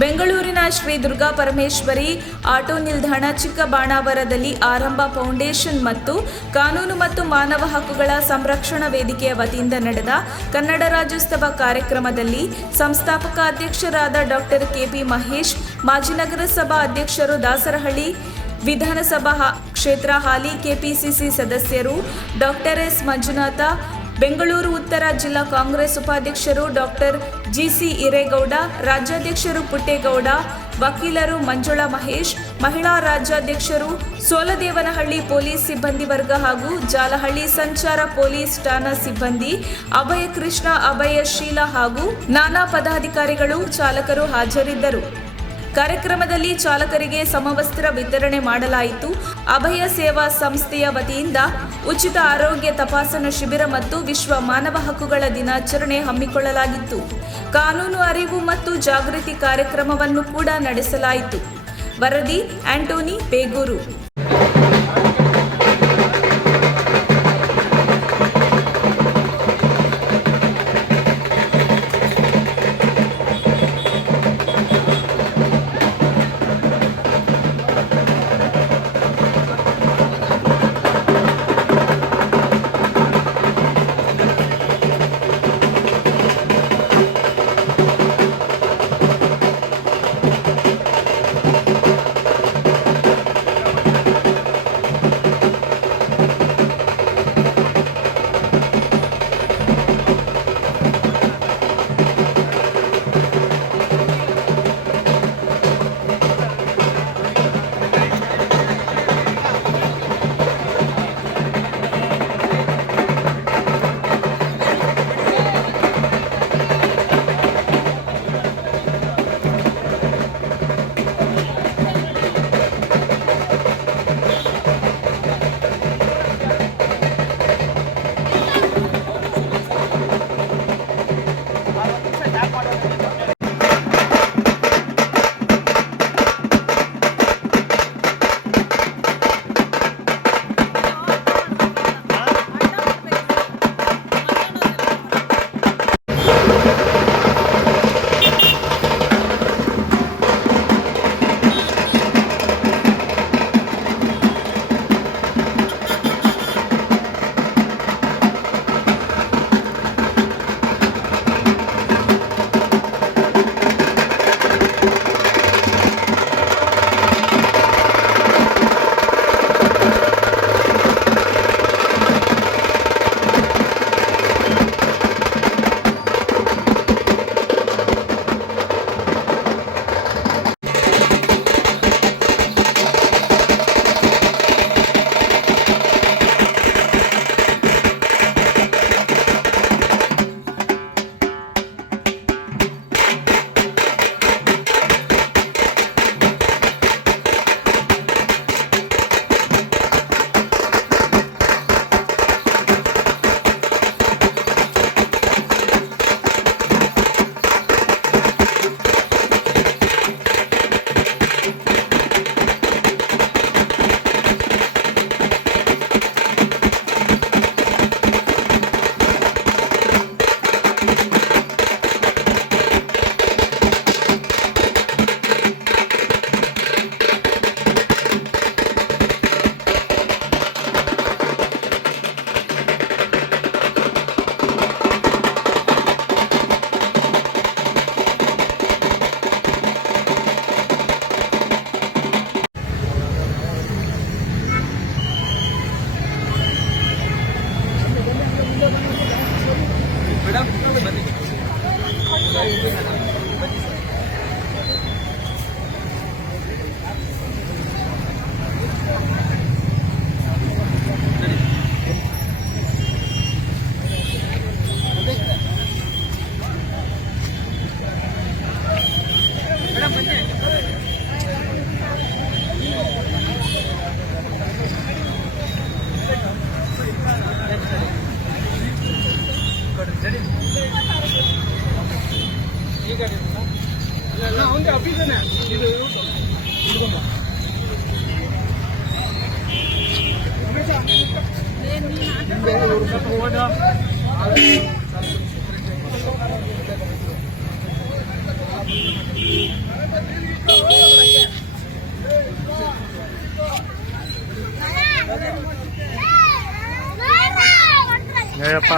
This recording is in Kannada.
ಬೆಂಗಳೂರಿನ ಶ್ರೀ ದುರ್ಗಾ ಪರಮೇಶ್ವರಿ ಆಟೋ ನಿಲ್ದಾಣ ಚಿಕ್ಕಬಾಣಾವರದಲ್ಲಿ ಆರಂಭ ಫೌಂಡೇಶನ್ ಮತ್ತು ಕಾನೂನು ಮತ್ತು ಮಾನವ ಹಕ್ಕುಗಳ ಸಂರಕ್ಷಣಾ ವೇದಿಕೆಯ ವತಿಯಿಂದ ನಡೆದ ಕನ್ನಡ ರಾಜ್ಯೋತ್ಸವ ಕಾರ್ಯಕ್ರಮದಲ್ಲಿ ಸಂಸ್ಥಾಪಕ ಅಧ್ಯಕ್ಷರಾದ ಡಾಕ್ಟರ್ ಕೆಪಿ ಮಹೇಶ್, ಮಾಜಿ ನಗರಸಭಾ ಅಧ್ಯಕ್ಷರು ದಾಸರಹಳ್ಳಿ ವಿಧಾನಸಭಾ ಕ್ಷೇತ್ರ ಹಾಲಿ ಕೆಪಿಸಿಸಿ ಸದಸ್ಯರು ಡಾಕ್ಟರ್ ಎಸ್ ಮಂಜುನಾಥ, ಬೆಂಗಳೂರು ಉತ್ತರ ಜಿಲ್ಲಾ ಕಾಂಗ್ರೆಸ್ ಉಪಾಧ್ಯಕ್ಷರು ಡಾಕ್ಟರ್ ಜಿಸಿ ಹಿರೇಗೌಡ, ರಾಜ್ಯಾಧ್ಯಕ್ಷರು ಪುಟ್ಟೇಗೌಡ, ವಕೀಲರು ಮಂಜುಳಾ ಮಹೇಶ್, ಮಹಿಳಾ ರಾಜ್ಯಾಧ್ಯಕ್ಷರು ಸೋಲದೇವನಹಳ್ಳಿ ಪೊಲೀಸ್ ಸಿಬ್ಬಂದಿ ವರ್ಗ ಹಾಗೂ ಜಾಲಹಳ್ಳಿ ಸಂಚಾರ ಪೊಲೀಸ್ ಠಾಣಾ ಸಿಬ್ಬಂದಿ ಅಭಯ ಕೃಷ್ಣ, ಅಭಯ ಶೀಲಾ ಹಾಗೂ ನಾನಾ ಪದಾಧಿಕಾರಿಗಳು, ಚಾಲಕರು ಹಾಜರಿದ್ದರು. ಕಾರ್ಯಕ್ರಮದಲ್ಲಿ ಚಾಲಕರಿಗೆ ಸಮವಸ್ತ್ರ ವಿತರಣೆ ಮಾಡಲಾಯಿತು. ಅಭಯ ಸೇವಾ ಸಂಸ್ಥೆಯ ವತಿಯಿಂದ ಉಚಿತ ಆರೋಗ್ಯ ತಪಾಸಣಾ ಶಿಬಿರ ಮತ್ತು ವಿಶ್ವ ಮಾನವ ಹಕ್ಕುಗಳ ದಿನಾಚರಣೆ ಹಮ್ಮಿಕೊಳ್ಳಲಾಗಿತ್ತು. ಕಾನೂನು ಅರಿವು ಮತ್ತು ಜಾಗೃತಿ ಕಾರ್ಯಕ್ರಮವನ್ನು ಕೂಡ ನಡೆಸಲಾಯಿತು. ವರದಿ ಆಂಟೋನಿ ಬೇಗೂರು. ಹೇಳಪ್ಪ